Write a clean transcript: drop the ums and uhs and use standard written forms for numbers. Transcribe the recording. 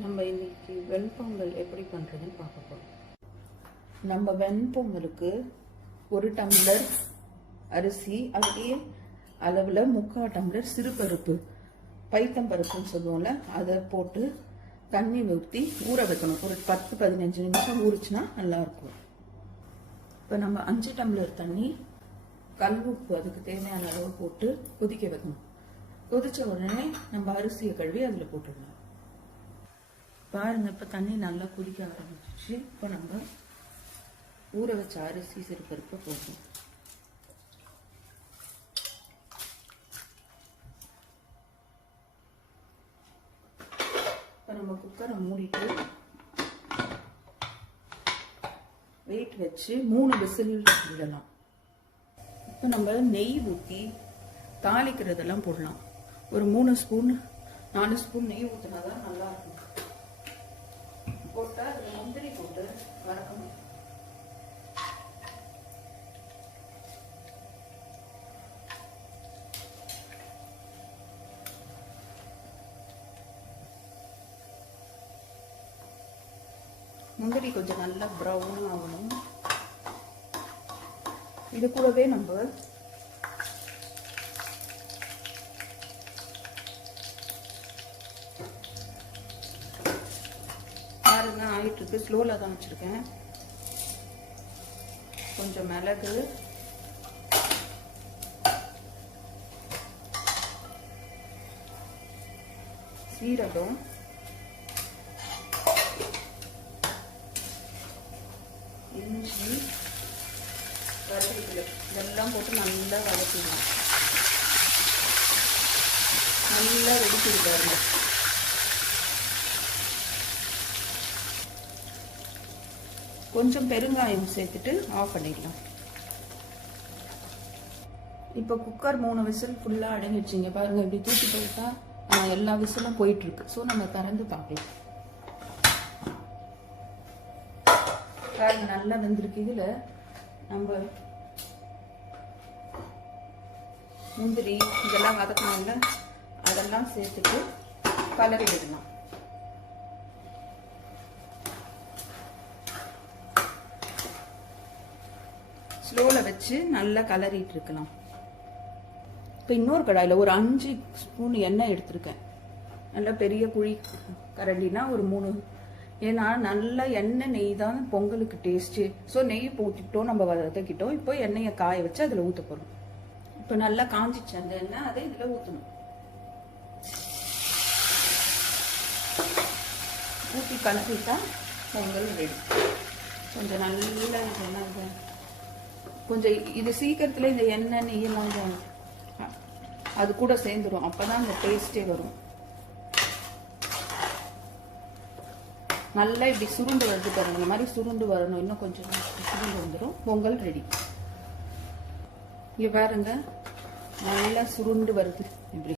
நம்ம இன்னைக்கு வெண்பொங்கல் எப்படி பண்ணுறதுன்னு பார்க்க போகிறோம். நம்ம வெண்பொங்கலுக்கு 1 டம்ளர் அரிசி, அதே அளவில் 3/4 டம்ளர் சிறுபருப்பு, பைத்தம்பருப்புன்னு சொல்லுவோம்ல, அதை போட்டு தண்ணி ஊற்றி ஊற வைக்கணும். ஒரு 10-15 நிமிஷம் ஊறிச்சுன்னா நல்லாயிருக்கும். இப்போ நம்ம 5 டம்ளர் தண்ணி, கல் உப்பு அதுக்கு தேவையான அளவு போட்டு கொதிக்க வைக்கணும். கொதித்த உடனே நம்ம அரிசியை கழுவி அதில் போட்டுடலாம். பாருங்க, இப்போ தண்ணி நல்லா கொதிக்க ஆரம்பிச்சிச்சு. இப்போ நம்ம ஊற வச்ச அரிசி, சிறுபருப்பை போடணும். இப்போ நம்ம குக்கரை மூடிட்டு வெயிட் வச்சு 3 விசில் விடலாம். இப்போ நம்ம நெய் ஊற்றி தாளிக்கிறதெல்லாம் போடலாம். ஒரு 3 ஸ்பூன் 4 ஸ்பூன் நெய் ஊற்றினாதான் நல்லா இருக்கும். போட்டு அதில் முந்திரி போட்டு வறுக்கணும். முந்திரி கொஞ்சம் நல்லா ப்ரௌன் ஆகணும். இது கூடவே நம்ம பாருங்க, ஆயிட்டு இருக்கு. ஸ்லோல தான் வச்சிருக்கேன். கொஞ்சம் மிளகு, சீரகம், இஞ்சி, கருவேப்பிலை இதெல்லாம் போட்டு நல்லா வதக்கிடலாம். நல்லா வெடிக்கிட்டு கொஞ்சம் பெருங்காயம் சேர்த்துட்டு ஆஃப் பண்ணிடலாம். இப்போ குக்கர் 3 விசில் ஃபுல்லாக அடங்கிடுச்சிங்க. பாருங்க, இப்படி தூக்கி போயிட்டா எல்லா விசிலும் போயிட்டு இருக்கு. ஸோ நம்ம திறந்து பார்க்கலாம். பாருங்க, நல்லா வெந்திருக்கு. இதில் நம்ம முந்திரி இதெல்லாம் வதக்கணும்ல, அதெல்லாம் சேர்த்துட்டு கலரி விடலாம். ஸ்லோவில் வச்சு நல்லா கலரிட்டு இருக்கலாம். இப்போ இன்னொரு கடாயில் ஒரு 5 ஸ்பூன் எண்ணெய் எடுத்திருக்கேன். நல்லா பெரிய குழி கரண்டினா ஒரு 3. ஏன்னா நல்லா எண்ணெய் நெய் தான் பொங்கலுக்கு டேஸ்ட்டு. ஸோ நெய் ஊற்றிக்கிட்டோம், நம்ம வதக்கிட்டோம். இப்போ எண்ணெயை காய வச்சு அதில் ஊற்ற போகிறோம். இப்போ நல்லா காஞ்சிச்சு அந்த எண்ணெய், அதை இதில் ஊற்றணும். ஊற்றி கலக்கிட்டா பொங்கல் ரெடி. கொஞ்சம் நல்லா இதெல்லாம் கொஞ்சம் இது சீக்கிரத்துல இந்த எண்ணெய் நெய்யெல்லாம் அது கூட சேர்ந்துடும். அப்பதான் அந்த டேஸ்டே வரும். நல்லா இப்படி சுருண்டு வருது பாருங்க. இந்த மாதிரி சுருண்டு வரணும். இன்னும் கொஞ்சம் சுருண்டு வந்துடும். பொங்கல் ரெடி. இங்க பாருங்க, நல்லா சுருண்டு வருது இப்படி.